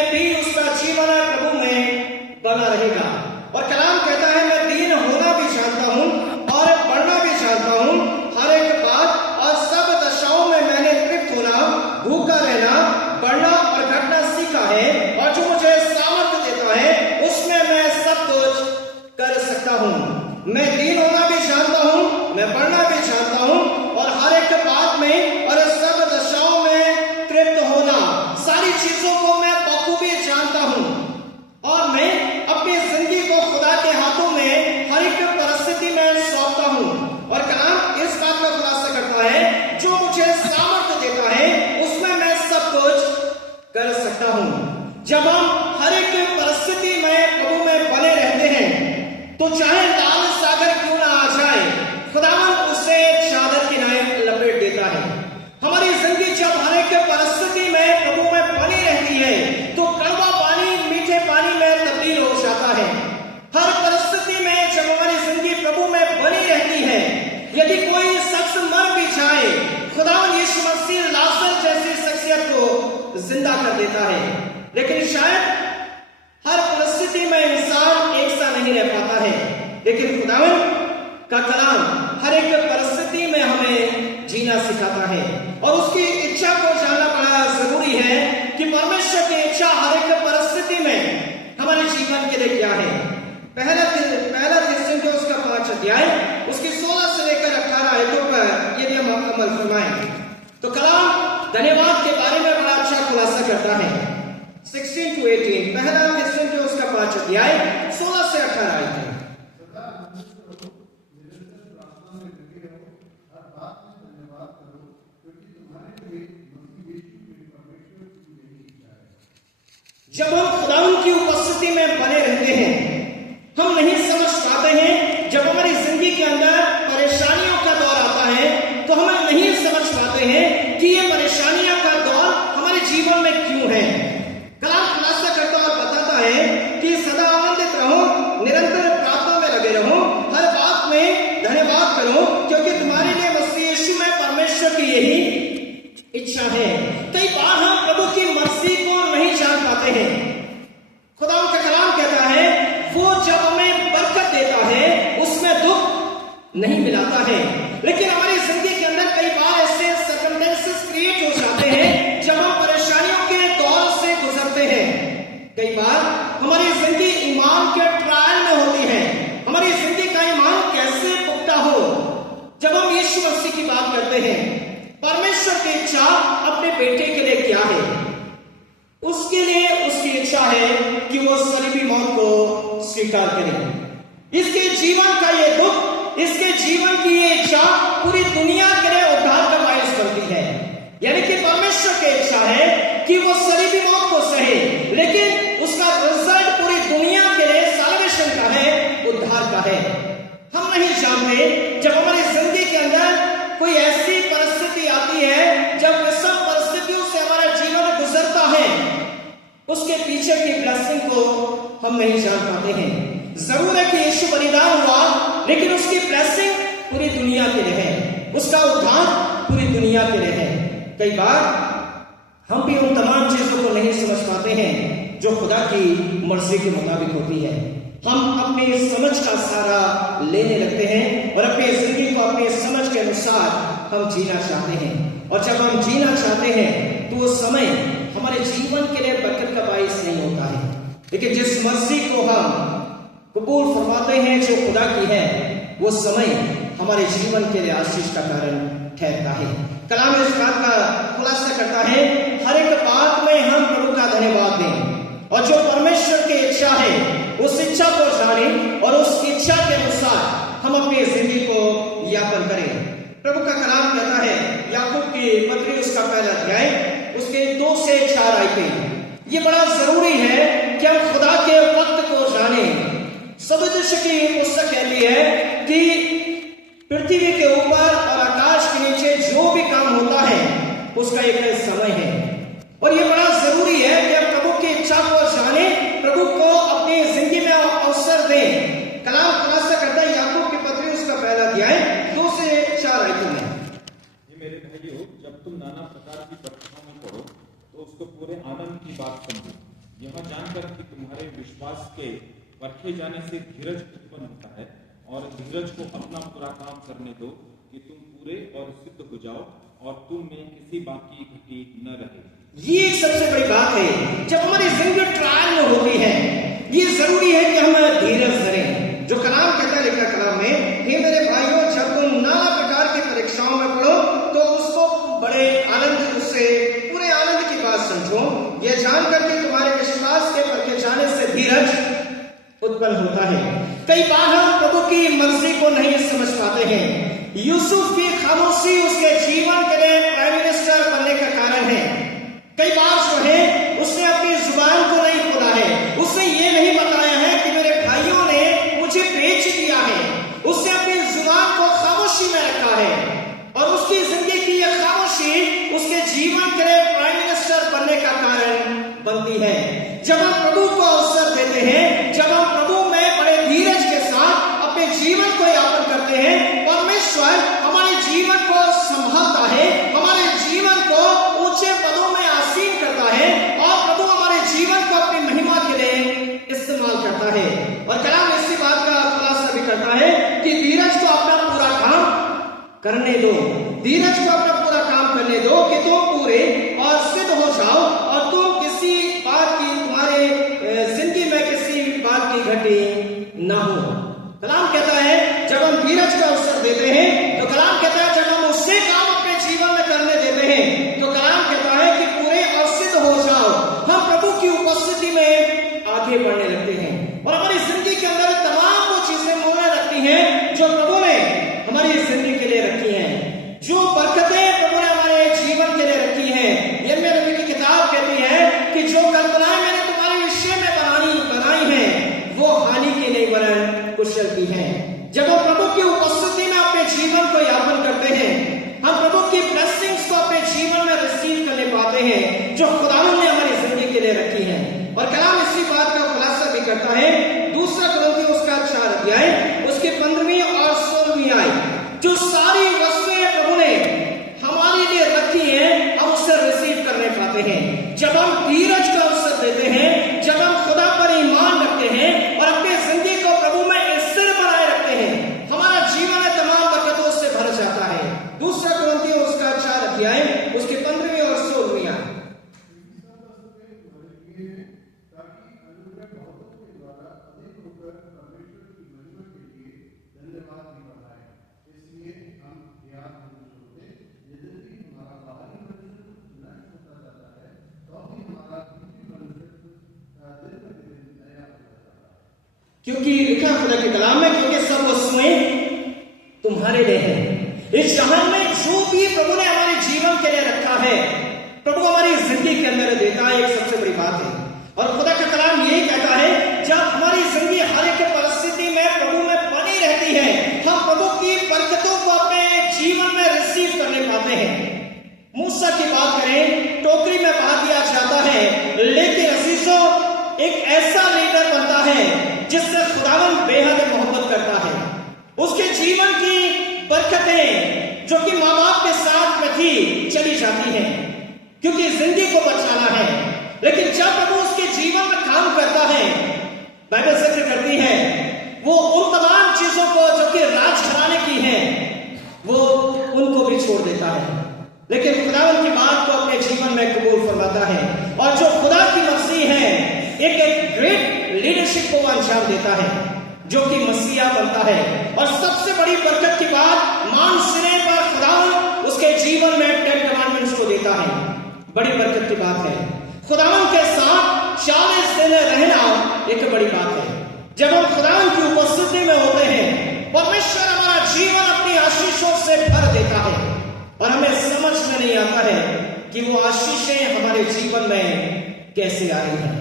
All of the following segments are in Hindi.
में भी उसका जीवन प्रभु में बना रहेगा। और कलाम कहता है मैं दीन होना भी जानता हूं और बढ़ना भी जानता हूं, हर एक बात और सब दशाओं में मैंने तृप्त होना, भूखा रहना, बढ़ना और घटना सीखा है, और जो मुझे सामर्थ्य देता है उसमें मैं सब कुछ कर सकता हूं। मैं दीन होना भी जानता हूं, मैं बढ़ना भी जानता हूं, और हर एक बात में और सब दशाओं में तृप्त होना, सारी चीजों को मैं बखूबी जानता हूं। और मैं अपनी जिंदगी को खुदा के हाथों में हर एक परिस्थिति में सौंपता हूं। और कलाम इस बात का खुलासा करता है जो मुझे सामर्थ्य देता है उसमें मैं सब कुछ कर सकता हूं। जब हम हर एक परिस्थिति में प्रभु में बने रहते हैं तो चाहे लाल सागर क्यों ना आ जाए, खुदावंद उसे चादर की नाई लपेट देता है। हमारी जिंदगी जब हर एक परिस्थिति में प्रभु में बनी रहती है तो कड़वा पानी मीठे पानी में तब्दील हो जाता है। हर परिस्थिति में जब हमारी जिंदगी प्रभु में बनी रहती है, यदि कोई शख्स मर भी जाए, खुदावंद यीशु मसीह लाजर जैसी शख्सियत को जिंदा कर देता है। लेकिन शायद हर परिस्थिति में इंसान एक सा नहीं रह पाता है, लेकिन खुदावंद का कलाम हर एक परिस्थिति में हमें जीना सिखाता है। और उसकी इच्छा को जानना बड़ा जरूरी है कि परमेश्वर की इच्छा हर एक परिस्थिति में हमारे जीवन के लिए क्या है। पहला थिस्सलुनीकियों उसका 5 अध्याय उसकी 16 से लेकर 18 आयतों पर यदि हम अमल फरमाएं तो कलाम धन्यवाद के बारे में बड़ा अच्छा खुलासा करता है। 16 to 18 पहला थिस्सलुनीकियों उसका 5 अध्याय 16 से 18 आयतें। जब हम खुदावंद की उपस्थिति में बने रहते हैं, हम नहीं समझ पाते हैं। जब हमारी जिंदगी के अंदर परेशानियों का दौर आता है तो हम नहीं समझ पाते हैं कि ये परेशानियों का दौर हमारे जीवन में क्यों है। कलाम खुलासा करता और बताता है कि सदा आनंदित रहो, निरंतर प्रार्थना में लगे रहो, हर बात में धन्यवाद करो, क्योंकि तुम्हारे लिए मसीह यीशु में परमेश्वर की यही इच्छा है। कई बार हम प्रभु की मर्जी को नहीं जान पाते हैं। खुदा का कलाम कहता है वो जब हमें बरकत देता है उसमें दुख नहीं मिलाता है। लेकिन हमारी जिंदगी के अंदर कई बार ऐसे सर्कमस्टेंसेस क्रिएट हो जाते हैं जब हम परेशानियों के दौर से गुजरते हैं। कई बार हमारी जिंदगी ईमान के ट्रायल में होती है। हमारी जिंदगी का ईमान कैसे पुख्ता हो। जब हम यीशु मसीह की बात करते हैं, परमेश्वर की इच्छा अपने बेटे के लिए क्या है? उसके लिए उसकी इच्छा है कि वो सलीबी मौत को स्वीकार करे। इसके जीवन का ये दुख, इसके जीवन की ये इच्छा पूरी दुनिया के लिए उद्धार का बायस करती है। यानी कि परमेश्वर की इच्छा है कि वो सलीबी मौत को सहे, लेकिन उसका रिजल्ट पूरी दुनिया के लिए साल्वेशन का है, उद्धार का है। हम नहीं जानते जब हमारी जिंदगी के अंदर कोई ऐसी परिस्थिति आती है जब सब परिस्थितियों से हमारा जीवन गुजरता है, उसके पीछे की ब्लेसिंग को हम नहीं जान पाते हैं। जरूर है कि यीशु बलिदान हुआ, लेकिन उसकी ब्लेसिंग पूरी दुनिया के लिए है, उसका उद्धार पूरी दुनिया के लिए है। कई बार हम भी उन तमाम चीजों को नहीं समझ पाते हैं जो खुदा की मर्जी के मुताबिक होती है। हम अपनी समझ का सहारा लेने लगते हैं और अपनी जिंदगी को अपनी समझ के अनुसार हम जीना चाहते हैं। और जब हम जीना चाहते हैं तो वो समय हमारे जीवन के लिए बरकत का बायस नहीं होता है। लेकिन जिस मर्जी को हम कबूल फरमाते हैं जो खुदा की है, वो समय हमारे जीवन के लिए आशीष का कारण ठहरता है। कलाम इस बात का खुलासा करता है हर एक बात में हम प्रभु का धन्यवाद दें और जो परमेश्वर की इच्छा है उस इच्छा को जानें और उस इच्छा के अनुसार हम अपनी जिंदगी को यापन करें। प्रभु का कलाम कहता है याकूब की पत्री उसका 1 अध्याय उसके 2 से 4 आयतें। ये बड़ा जरूरी है कि हम खुदा के वक्त को जानें। सदृश की पुस्तक कहती है कि पृथ्वी के ऊपर और आकाश के नीचे जो भी काम होता है उसका एक समय है। और ये बड़ा जरूरी है कि हम प्रभु की इच्छा को जाने, प्रभु को अपनी जिंदगी में अवसर दें। कलाम खुलासा करता है याकूब की पत्री उसका 1 अध्याय 2 से 4 आयतों में। ये मेरे भाइयों, जब तुम नाना प्रकार की परीक्षाओं में पड़ो तो उसको पूरे आनंद की बात समझो, यह जानकर कि तुम्हारे विश्वास के परखे जाने से धीरज उत्पन्न होता है, और धीरज को अपना पूरा काम करने दो कि तुम पूरे और सिद्ध हो जाओ और तुम में किसी बात की घटी न रहे। ये एक सबसे बड़ी बात है। जब हमारी जिंदगी ट्रायल में होती है, ये जरूरी है कि हम धीरज धरें। जो कलाम कहता है लिखा कलाम में, हे मेरे भाइयों, जब तुम नाना प्रकार की परीक्षाओं में पड़ो तो उसको बड़े आनंद, उससे पूरे आनंद की बात समझो, यह जानकर कि तुम्हारे विश्वास के परखे जाने से धीरज उत्पन्न होता है। कई बार हम प्रभु की मर्जी को नहीं समझ पाते हैं। यूसुफ की खामोशी उसके जीवन के लिए प्राइम मिनिस्टर बनने का कारण है। कई बार जो है उसने अपनी जुबान को नहीं खोला है, उसने ये नहीं बताया है कि मेरे भाइयों ने मुझे बेच दिया है। उसने अपनी जुबान को खामोशी में रखा है, और उसकी जिंदगी की यह खामोशी उसके जीवन के लिए प्राइम मिनिस्टर बनने का कारण बनती है। जब हम प्रभु को अवसर देते हैं, जब हम प्रभु में बड़े धीरज के साथ अपने जीवन को यापन करते हैं, परमेश्वर हमारे जीवन को संभालता है, हमारे जीवन को ऊंचे पदों में आसीन करता है, और प्रभु हमारे जीवन को अपनी महिमा के लिए इस्तेमाल करता है। और कलाम इसी बात का खुलासा भी करता है कि धीरज को अपना पूरा काम करने दो, धीरज को अपना पूरा काम करने दो कि तुम पूरे और सिद्ध हो जाओ, और तुम किसी बात की, तुम्हारे जिंदगी में किसी बात की घटी ना हो। कलाम कहता है जब हम धीरज का अवसर देते हैं, तो कलाम कहता है जब हम उससे काम अपने जीवन में करने देते हैं, तो कलाम कहता है कि पूरे और सिद्ध हो जाओ। हम प्रभु की उपस्थिति में आगे बढ़ने लगते हैं, और हमारी जिंदगी के अंदर तमाम वो चीजें मोहर रखती हैं जो प्रभु ने हमारी जिंदगी के लिए रखी हैं, जो बरकतें प्रभु ने हमारे जीवन के लिए रखी हैं। यिर्मयाह नबी की किताब कहती है कि जो कल्पनाएं मैंने तुम्हारे विषय में बनाई हैं, वो हानि की नहीं वरन कुशल की हैं। जब हम प्रभु की उपस्थिति में अपने जीवन को यापन करते हैं, हम प्रभु की ब्लेसिंग्स को अपने जीवन में रिसीव करने पाते हैं जो खुदावंद ने हमारी जिंदगी के लिए रखी हैं। और कलाम इसी बात का खुलासा भी करता है। दूसरा कुरिन्थियों उसका 4 अध्याय उसके 15वीं और 16वीं आयत, जो सारी वस्तुएं प्रभु ने हमारे लिए रखी हैं, हम उससे रिसीव करने पाते हैं जब हम धीरज का अवसर देते हैं, जब हम खुदा पर ईमान रखते हैं और अपनी जिंदगी को प्रभु में स्थिर बनाए रखते हैं। हमारा जीवन तमाम बरकतों से भर जाता है। दूसरा कुरिन्थियों उसका 4 अध्याय उसके 15वीं और 16वीं आयत। क्योंकि लिखा खुदा के कलाम में, क्योंकि सब वस्तुएं तुम्हारे लिए हैं। इस जहान में जो भी प्रभु ने हमारे जीवन के लिए रखा है, प्रभु हमारी जिंदगी के अंदर देता है, एक सबसे बड़ी बात है। और खुदा का कलाम यही कहता है, जब हमारी जिंदगी हर एक परिस्थिति में प्रभु में बनी रहती है, हम प्रभु की बरकतों को अपने जीवन में रिसीव करने पाते हैं। मूसा की बात करें, टोकरी में बहा दिया जाता है, लेकिन अजीजों एक ऐसा लीडर बनता है जिससे खुदावंद बेहद मोहब्बत करता है। उसके जीवन की बरकतें जो कि माँ बाप के साथ में थी चली जाती हैं, क्योंकि जिंदगी को बचाना है। लेकिन जब प्रभु उसके जीवन में काम करता है, बाइबल जिक्र करती है, वो उन तमाम चीजों को जो कि राजघराने की हैं, वो उनको भी छोड़ देता है, लेकिन खुदावंद की बात को अपने जीवन में कबूल फरमाता है। और जो खुदा की मर्जी है, एक ग्रेट लीडरशिप को अंजाम देता है, जो कि मसीहा बनता है। और सबसे बड़ी बरकत की बात, मान सिरे पर खुदावंद उसके जीवन में 10 कमांडमेंट्स को देता है। बड़ी बरकत की बात है। खुदावंद के साथ 40 दिन रहना एक बड़ी बात है। जब हम खुदावंद की उपस्थिति में होते हैं, परमेश्वर हमारा जीवन अपनी आशीषों से भर देता है, और हमें समझ में नहीं आता है कि वो आशीषें हमारे जीवन में कैसे आ रही हैं।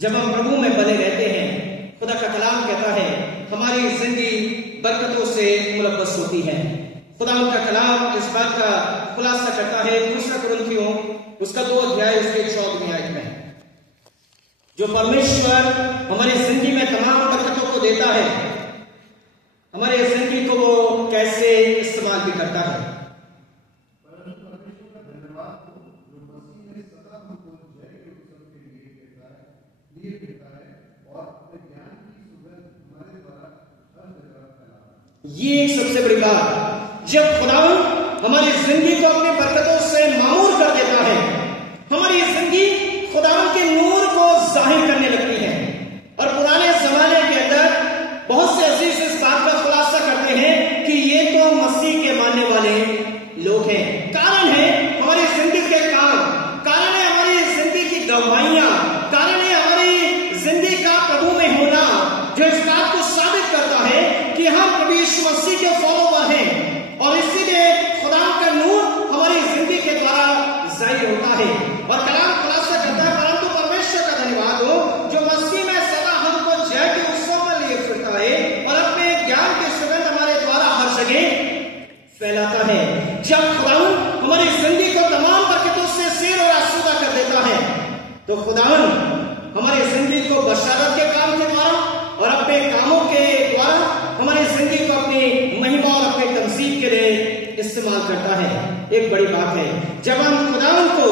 जब हम प्रभु में बने रहते हैं, खुदा का कलाम कहता है हमारी जिंदगी बरकतों से मुलव्वस होती है। खुदा का कलाम इस बात का खुलासा करता है दूसरा कुरिन्थियों उसका 2 अध्याय उसके 14वीं आयत में, जो परमेश्वर हमारी जिंदगी में तमाम बरकतों को देता है, हमारी जिंदगी को वो कैसे इस्तेमाल भी करता है। लिए देता है और अपने ज्ञान की सुगंध हमारे द्वारा हर जगह फैलाता है। ये एक सबसे बड़ी बात, जब खुदावन हमारी जिंदगी को अपनी बरकतों से मामूर कर देता है, हमारी जिंदगी खुदावन के नूर को जाहिर करने लगती है। और पुराने जमाने के अंदर बहुत से अजीज इस बात का खुलासा करते हैं कि ये तो मसीह के मानने वाले लोग हैं। कारण है हमारी जिंदगी के काम, कारण है हमारी जिंदगी की गवाहियां, कारण है हमारी जिंदगी का प्रभु में होना, जो इस बात को साबित करता है कि हम प्रभु यीशु मसीह के फॉलोवर हैं। और इसीलिए खुदा का नूर हमारी जिंदगी के द्वारा जाहिर होता है। और कलाम खुलासा करता है, परंतु परमेश्वर का धन्यवाद हो जो मसीह में सदा हमको जय के उत्सव में लिए फिरता है और अपने ज्ञान की सुगंध हमारे द्वारा हर जगह फैलाता है। जब खुदावन हमारी जिंदगी को तमाम बरकतों से सेर और आसूदा कर देता है, तो खुदावन हमारी जिंदगी को बशारत के काम के द्वारा और अपने कामों के द्वारा हमारी जिंदगी को अपनी महिमा और अपने तमसीब के लिए इस्तेमाल करता है। एक बड़ी बात है, जब हम खुदावन को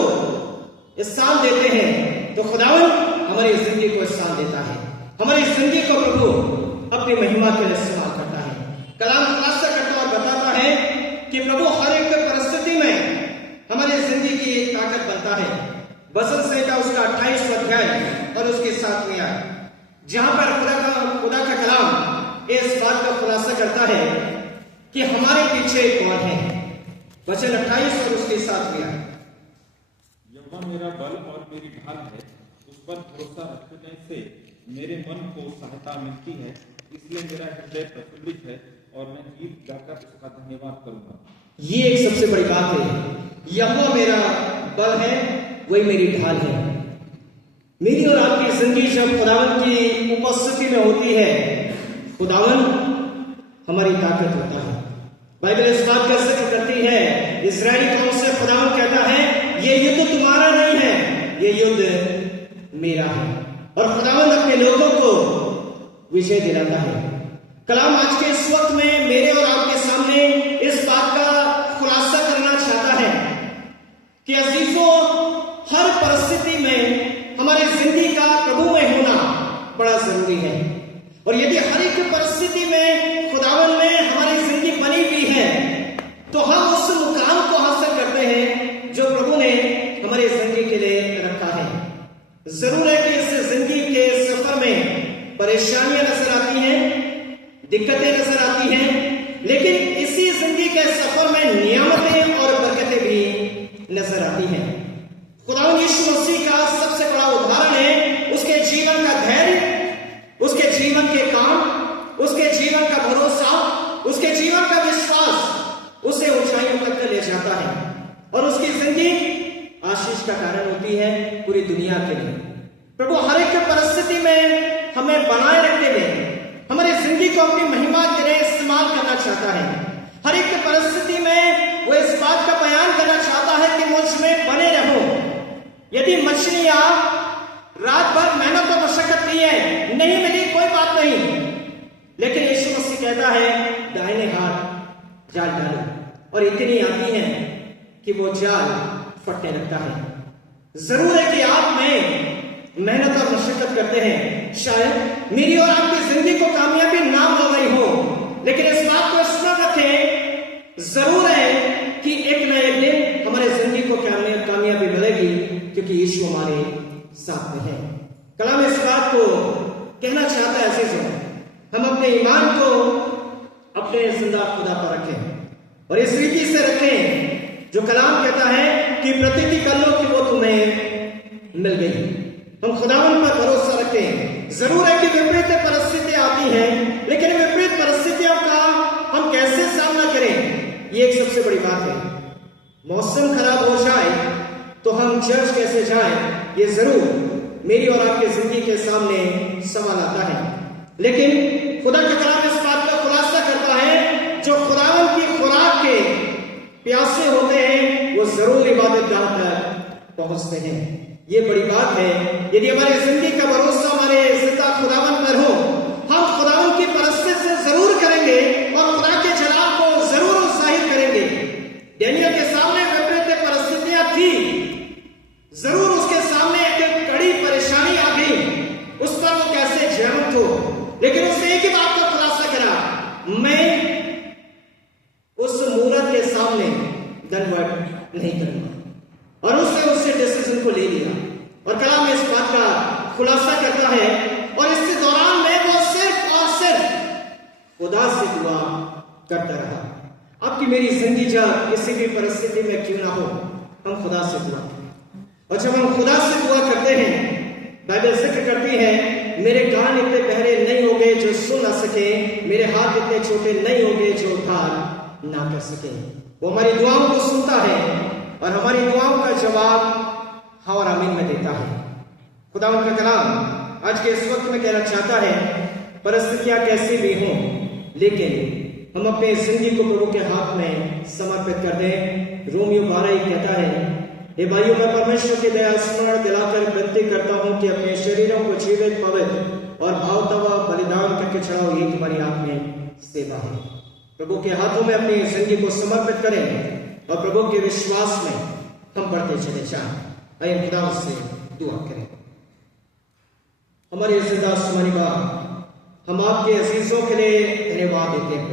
स्थान देते हैं तो खुदावन हमारी जिंदगी को स्थान देता है, हमारी जिंदगी को प्रभु अपनी महिमा के लिए इस्तेमाल करता है। कलाम खुलासा करता और बताता है कि प्रभु हर एक परिस्थिति में हमारी जिंदगी की एक ताकत बनता है। वचन संहिता उसका 28वां अध्याय और उसके 7वें आयत, जहां पर खुदा का कलाम इस बात का खुलासा करता है कि हमारे पीछे कौन है। वचन 28 और उसके 7वें आयत, यहोवा मेरा बल और मेरी ढाल है, उस पर भरोसा रखने से मेरे मन को सहायता मिलती है, इसलिए मेरा हृदय प्रफुल्लित है और मैं गीत गाकर उसका धन्यवाद करूंगा। ये एक सबसे बड़ी बात है, यहोवा मेरा बल है, वही मेरी ढाल है। मेरी और आपकी जिंदगी जब खुदावन की उपस्थिति में होती है, खुदावन हमारी ताकत होता है। बाइबल इस बात का जिक्र करती है, इजराइली कौम से खुदावन कहता है ये युद्ध तुम्हारा नहीं है, ये युद्ध मेरा है। और खुदावन अपने लोगों को विजय दिलाता है। कलाम आज के इस वक्त में मेरे और आपके सामने इस बात का खुलासा करना चाहता है कि अजीजों, हर परिस्थिति में हमारी जिंदगी का प्रभु में होना बड़ा जरूरी है। और यदि हर एक परिस्थिति में खुदावन में हमारी जिंदगी बनी हुई है, तो हम उस मुकाम को हासिल करते हैं जो प्रभु ने हमारी जिंदगी के लिए रखा है। जरूर है कि इस जिंदगी के सफर में परेशानियां नजर आती हैं, दिक्कतें नजर आती हैं, लेकिन इसी जिंदगी के सफर में नियामतें और बरकतें भी नजर आती हैं। खुदावंद यीशु मसीह का सबसे बड़ा उदाहरण है उसके जीवन का धैर्य, उसके जीवन के काम, उसके जीवन का भरोसा, उसके जीवन का विश्वास उसे ऊंचाइयों तक ले जाता है। और उसकी जिंदगी आशीष का कारण होती है पूरी दुनिया के लिए। प्रभु हर एक परिस्थिति में हमें बनाए रखते हुए हमारी जिंदगी को अपनी महिमा के लिए इस्तेमाल करना चाहता है। हर एक परिस्थिति में वो इस बात का बयान करना चाहता है कि मुझ में बने रहो। यदि मछलियां रात भर मेहनत और मशक्कत की है, नहीं मिली, कोई बात नहीं, लेकिन यीशु मसीह कहता है दाहिने हाथ जाल डालो, और इतनी आती है कि वो जाल फटने लगता है। जरूर है कि आप में मेहनत और मशक्कत करते हैं, शायद मेरी और आपकी जिंदगी को कामयाबी ना मिल रही हो, लेकिन इस बात को स्मरण रखें, जरूर है कि एक न एक दिन हमारे जिंदगी को कामयाबी मिलेगी, क्योंकि यीशु हमारे साथ में है। कलाम इस बात को कहना चाहता है अजीजों, हम अपने ईमान को अपने जिंदा खुदा पर रखें और इस रीति से रखें जो कलाम कहता है कि प्रतीति कर लो कि वो तुम्हें मिल गई। हम खुदावन पर भरोसा रखें। जरूर है कि विपरीत परिस्थितियां आती हैं, लेकिन विपरीत परिस्थितियों का हम कैसे सामना करें, ये एक सबसे बड़ी बात है। मौसम खराब हो जाए तो हम चर्च कैसे जाएं, ये जरूर मेरी और आपकी जिंदगी के सामने सवाल आता है। लेकिन खुदा का कलाम इस बात का खुलासा करता है, जो खुदावन की खुराक के प्यासे होते हैं वो जरूर इबादत गाह तक पहुंचते हैं। ये बड़ी बात है। यदि हमारी जिंदगी का भरोसा हमारे जिंदा खुदावन पर हो, हम खुदावन की परस्तिश से जरूर करेंगे और खुदा के जलाल को जरूर जाहिर करेंगे। डेनियल के सामने विपरीत परिस्थितियां थी, जरूर उसके सामने एक कड़ी परेशानी आ गई, नहीं करूंगा। और उसने डिसीजन को ले लिया। और कलाम में इस बात का खुलासा करता है और इसके दौरान में वो सिर्फ और सिर्फ खुदा से दुआ करता रहा। आपकी मेरी जिंदगी जब किसी भी परिस्थिति में क्यों ना हो, हम खुदा से दुआ करें। और जब हम खुदा से दुआ करते हैं, बाइबल जिक्र करती है, मेरे कान इतने बहरे नहीं होंगे जो सुन ना सके, मेरे हाथ इतने छोटे नहीं होंगे जो उद्धार ना कर सके। वो हमारी दुआओं को सुनता है और हमारी दुआओं का जवाब हाँ और आमीन में देता है। खुदा उनका कलाम आज के इस वक्त में कहना चाहता है, परिस्थितियां कैसी भी हों, लेकिन हम अपने जिंदगी को प्रभु के हाथ में समर्पित कर दें। रोमियो 12 कहता है, हे भाइयों, मैं परमेश्वर की दया स्मरण दिलाकर विनती करता हूं कि अपने शरीरों को जीवित, पवित्र और भावता बलिदान करके चढ़ाओ, ये तुम्हारी आंख में सेवा है। प्रभु के हाथों में अपनी जिंदगी को समर्पित करें और प्रभु के विश्वास में हम बढ़ते चले जाएं। आइए खुदा से दुआ करें। हमारे जिंदा आसमानी बाप, हम आपके अजीजों के लिए धन्यवाद देते हैं।